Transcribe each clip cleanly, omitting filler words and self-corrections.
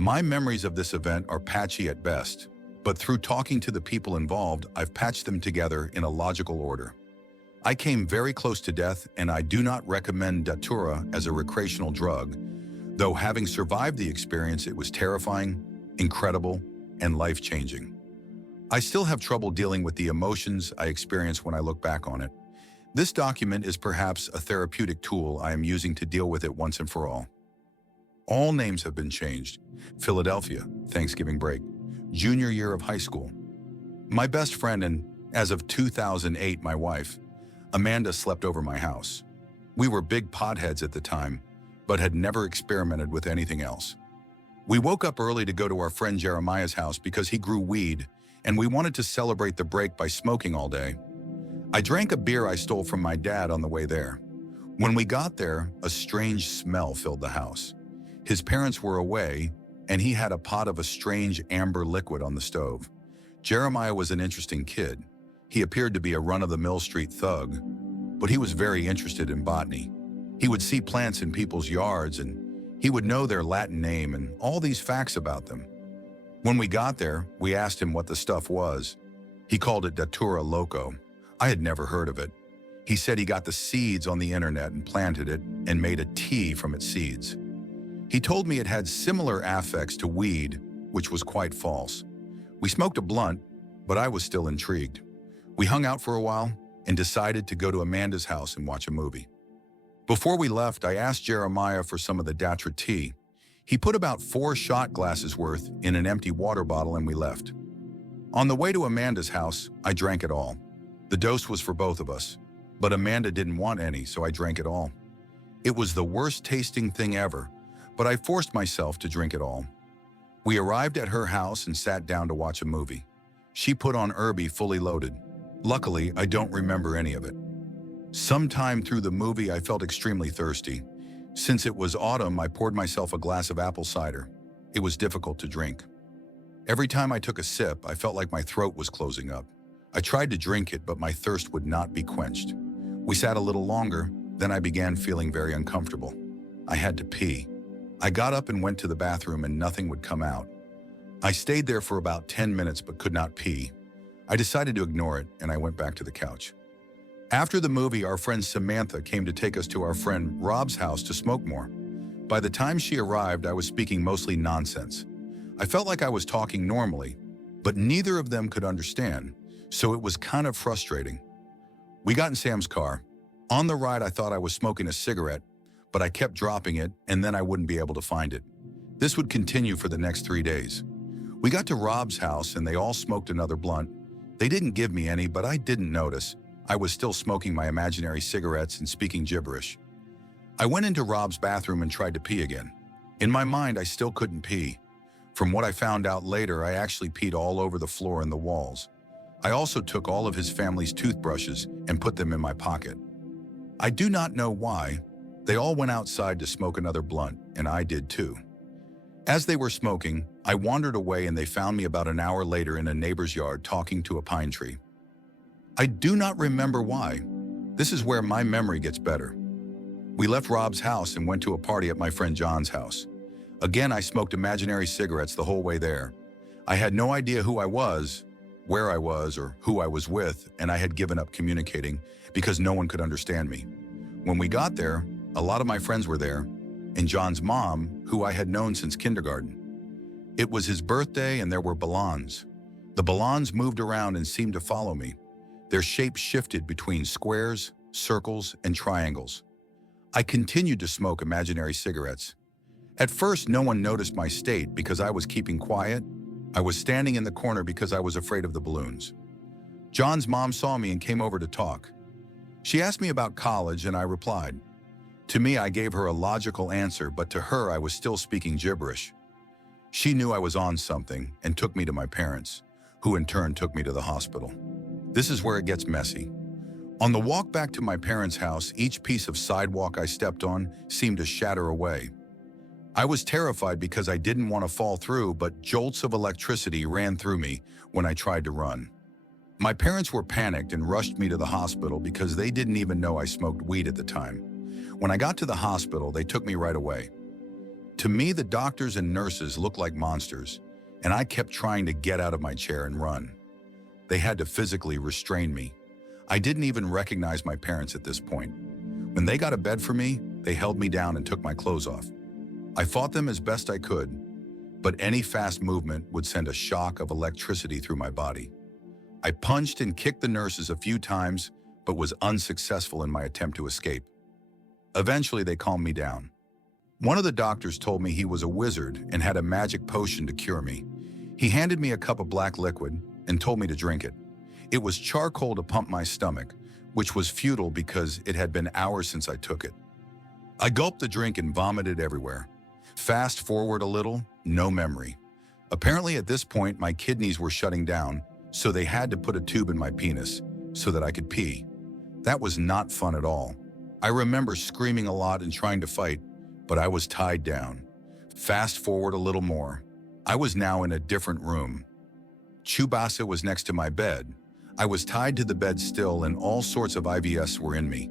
My memories of this event are patchy at best, but through talking to the people involved, I've patched them together in a logical order. I came very close to death, and I do not recommend Datura as a recreational drug, though having survived the experience, it was terrifying, incredible, and life-changing. I still have trouble dealing with the emotions I experience when I look back on it. This document is perhaps a therapeutic tool I am using to deal with it once and for all. All names have been changed. Philadelphia, Thanksgiving break, junior year of high school. My best friend and, as of 2008, my wife, Amanda, slept over my house. We were big potheads at the time, but had never experimented with anything else. We woke up early to go to our friend Jeremiah's house because he grew weed, and we wanted to celebrate the break by smoking all day. I drank a beer I stole from my dad on the way there. When we got there, a strange smell filled the house. His parents were away, and he had a pot of a strange amber liquid on the stove. Jeremiah was an interesting kid. He appeared to be a run-of-the-mill street thug, but he was very interested in botany. He would see plants in people's yards, and he would know their Latin name and all these facts about them. When we got there, we asked him what the stuff was. He called it Datura loco. I had never heard of it. He said he got the seeds on the internet and planted it and made a tea from its seeds. He told me it had similar affects to weed, which was quite false. We smoked a blunt, but I was still intrigued. We hung out for a while and decided to go to Amanda's house and watch a movie. Before we left, I asked Jeremiah for some of the Datura tea. He put about 4 shot glasses worth in an empty water bottle and we left. On the way to Amanda's house, I drank it all. The dose was for both of us, but Amanda didn't want any, so I drank it all. It was the worst tasting thing ever, but I forced myself to drink it all. We arrived at her house and sat down to watch a movie. She put on Irby fully loaded. Luckily, I don't remember any of it. Sometime through the movie, I felt extremely thirsty. Since it was autumn, I poured myself a glass of apple cider. It was difficult to drink. Every time I took a sip, I felt like my throat was closing up. I tried to drink it, but my thirst would not be quenched. We sat a little longer, then I began feeling very uncomfortable. I had to pee. I got up and went to the bathroom and nothing would come out. I stayed there for about 10 minutes but could not pee. I decided to ignore it and I went back to the couch. After the movie, our friend Samantha came to take us to our friend Rob's house to smoke more. By the time she arrived, I was speaking mostly nonsense. I felt like I was talking normally, but neither of them could understand, so it was kind of frustrating. We got in Sam's car. On the ride, I thought I was smoking a cigarette, but I kept dropping it and then I wouldn't be able to find it. This would continue for the next 3 days. We got to Rob's house and they all smoked another blunt. They didn't give me any, but I didn't notice. I was still smoking my imaginary cigarettes and speaking gibberish. I went into Rob's bathroom and tried to pee again. In my mind, I still couldn't pee. From what I found out later, I actually peed all over the floor and the walls. I also took all of his family's toothbrushes and put them in my pocket. I do not know why. They all went outside to smoke another blunt, and I did too. As they were smoking, I wandered away and they found me about an hour later in a neighbor's yard talking to a pine tree. I do not remember why. This is where my memory gets better. We left Rob's house and went to a party at my friend John's house. Again, I smoked imaginary cigarettes the whole way there. I had no idea who I was, where I was, or who I was with, and I had given up communicating because no one could understand me. When we got there, a lot of my friends were there, and John's mom, who I had known since kindergarten. It was his birthday and there were ballons. The ballons moved around and seemed to follow me. Their shape shifted between squares, circles, and triangles. I continued to smoke imaginary cigarettes. At first, no one noticed my state because I was keeping quiet. I was standing in the corner because I was afraid of the balloons. John's mom saw me and came over to talk. She asked me about college and I replied. To me, I gave her a logical answer, but to her, I was still speaking gibberish. She knew I was on something and took me to my parents, who in turn took me to the hospital. This is where it gets messy. On the walk back to my parents' house, each piece of sidewalk I stepped on seemed to shatter away. I was terrified because I didn't want to fall through, but jolts of electricity ran through me when I tried to run. My parents were panicked and rushed me to the hospital because they didn't even know I smoked weed at the time. When I got to the hospital, they took me right away. To me, the doctors and nurses looked like monsters, and I kept trying to get out of my chair and run. They had to physically restrain me. I didn't even recognize my parents at this point. When they got a bed for me, they held me down and took my clothes off. I fought them as best I could, but any fast movement would send a shock of electricity through my body. I punched and kicked the nurses a few times, but was unsuccessful in my attempt to escape. Eventually, they calmed me down. One of the doctors told me he was a wizard and had a magic potion to cure me. He handed me a cup of black liquid and told me to drink it. It was charcoal to pump my stomach, which was futile because it had been hours since I took it. I gulped the drink and vomited everywhere. Fast forward a little, no memory. Apparently at this point, my kidneys were shutting down, so they had to put a tube in my penis so that I could pee. That was not fun at all. I remember screaming a lot and trying to fight, but I was tied down. Fast forward a little more. I was now in a different room. Chubasa was next to my bed. I was tied to the bed still and all sorts of IVs were in me.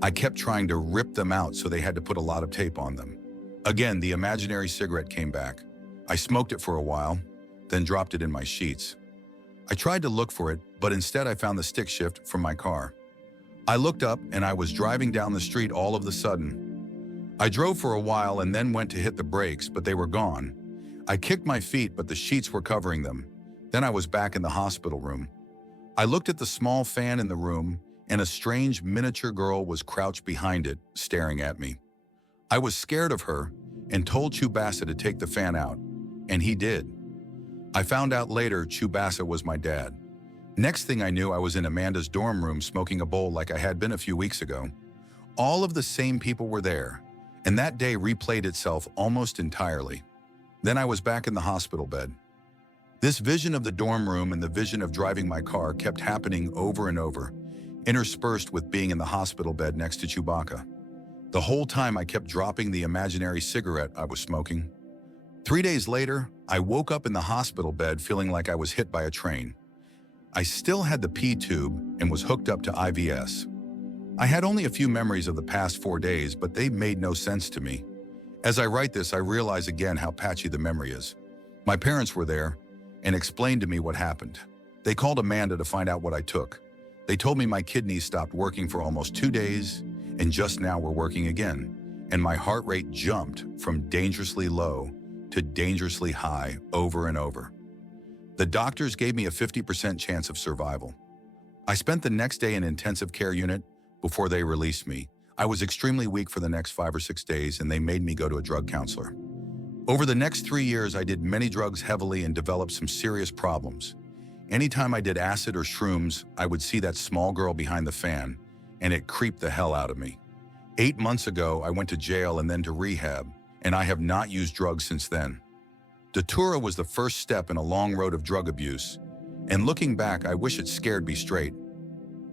I kept trying to rip them out, so they had to put a lot of tape on them. Again, the imaginary cigarette came back. I smoked it for a while, then dropped it in my sheets. I tried to look for it, but instead I found the stick shift from my car. I looked up and I was driving down the street all of a sudden. I drove for a while and then went to hit the brakes, but they were gone. I kicked my feet, but the sheets were covering them. Then I was back in the hospital room. I looked at the small fan in the room, and a strange miniature girl was crouched behind it, staring at me. I was scared of her and told Chubasa to take the fan out, and he did. I found out later Chubasa was my dad. Next thing I knew, I was in Amanda's dorm room smoking a bowl like I had been a few weeks ago. All of the same people were there, and that day replayed itself almost entirely. Then I was back in the hospital bed. This vision of the dorm room and the vision of driving my car kept happening over and over, interspersed with being in the hospital bed next to Chewbacca. The whole time I kept dropping the imaginary cigarette I was smoking. 3 days later, I woke up in the hospital bed feeling like I was hit by a train. I still had the pee tube and was hooked up to IVs. I had only a few memories of the past 4 days, but they made no sense to me. As I write this, I realize again how patchy the memory is. My parents were there and explained to me what happened. They called Amanda to find out what I took. They told me my kidneys stopped working for almost 2 days and just now were working again, and my heart rate jumped from dangerously low to dangerously high over and over. The doctors gave me a 50% chance of survival. I spent the next day in intensive care unit before they released me. I was extremely weak for the next 5 or 6 days, and they made me go to a drug counselor. Over the next 3 years, I did many drugs heavily and developed some serious problems. Anytime I did acid or shrooms, I would see that small girl behind the fan, and it creeped the hell out of me. 8 months ago, I went to jail and then to rehab, and I have not used drugs since then. Datura was the first step in a long road of drug abuse, and looking back, I wish it scared me straight.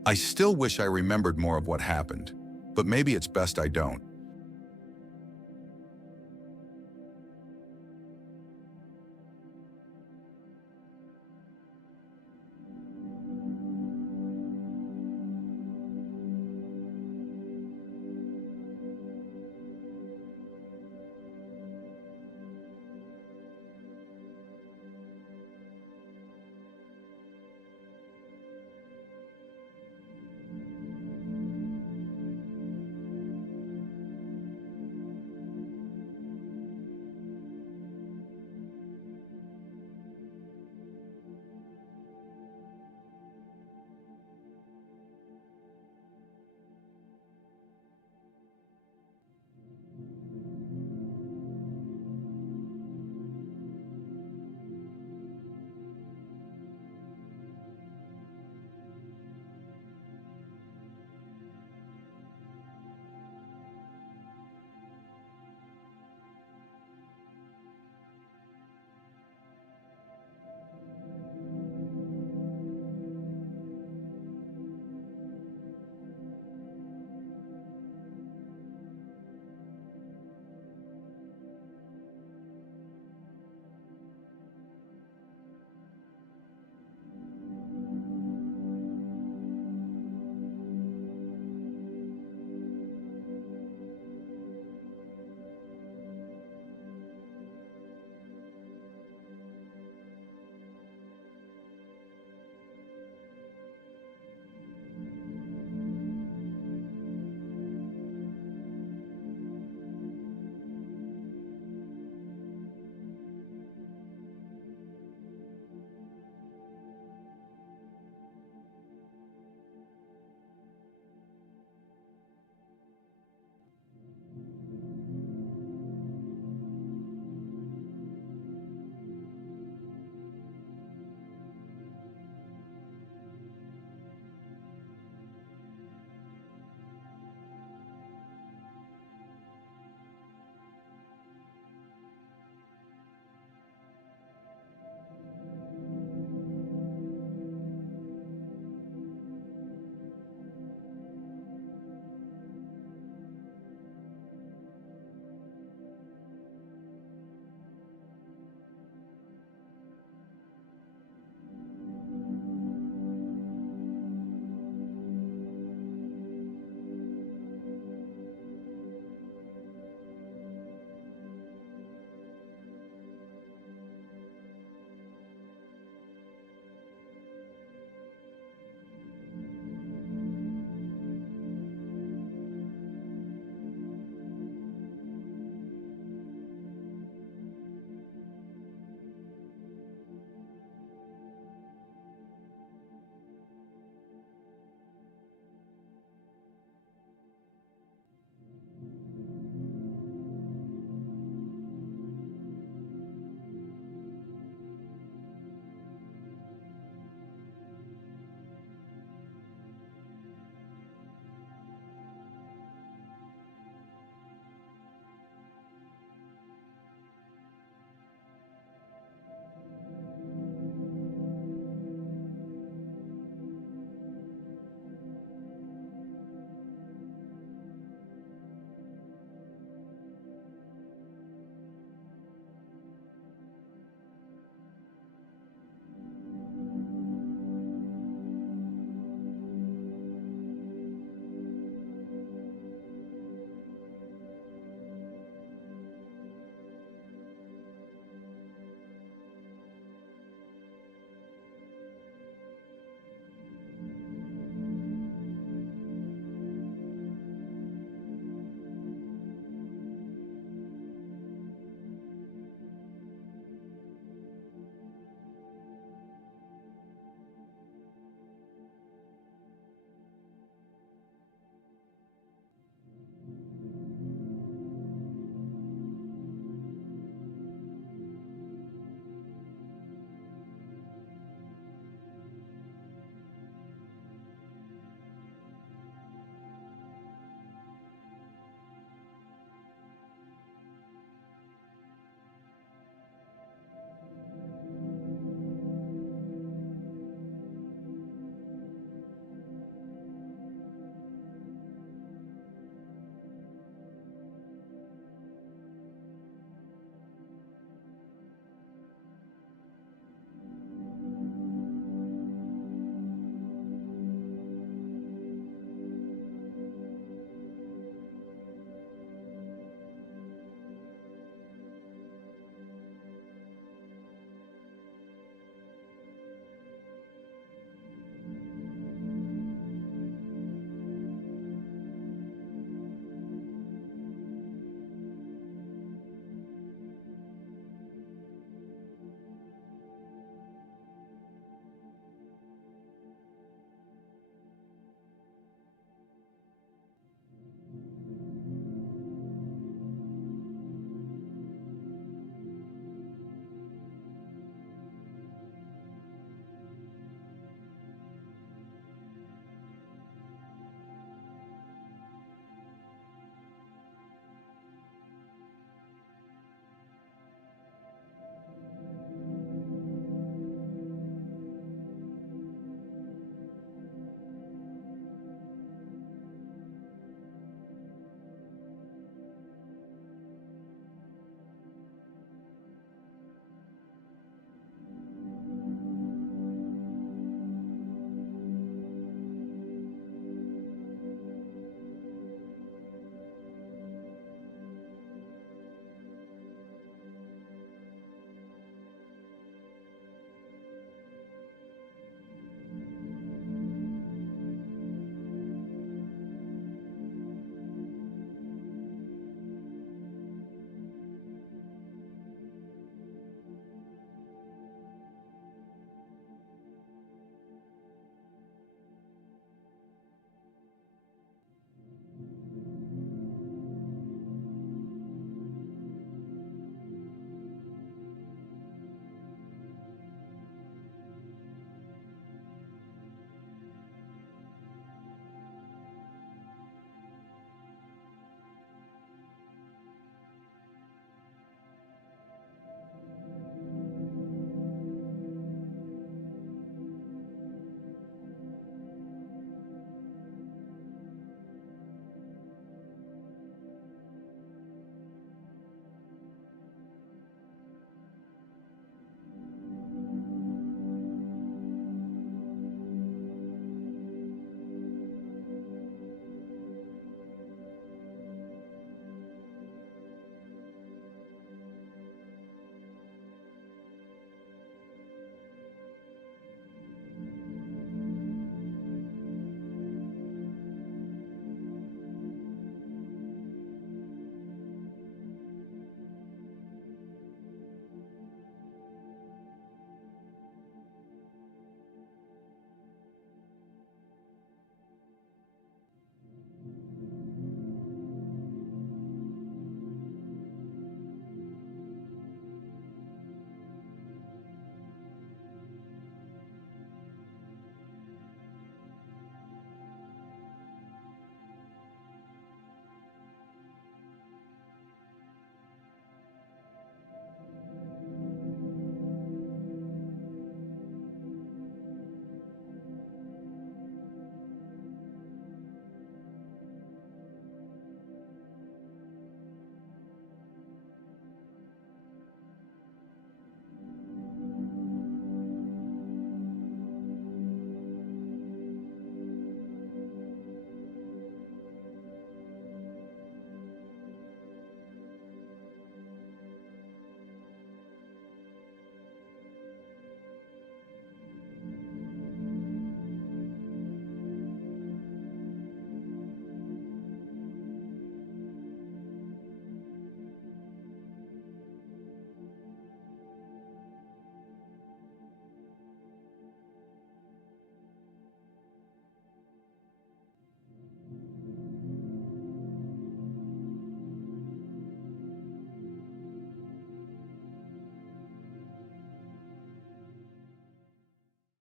I still wish I remembered more of what happened, but maybe it's best I don't.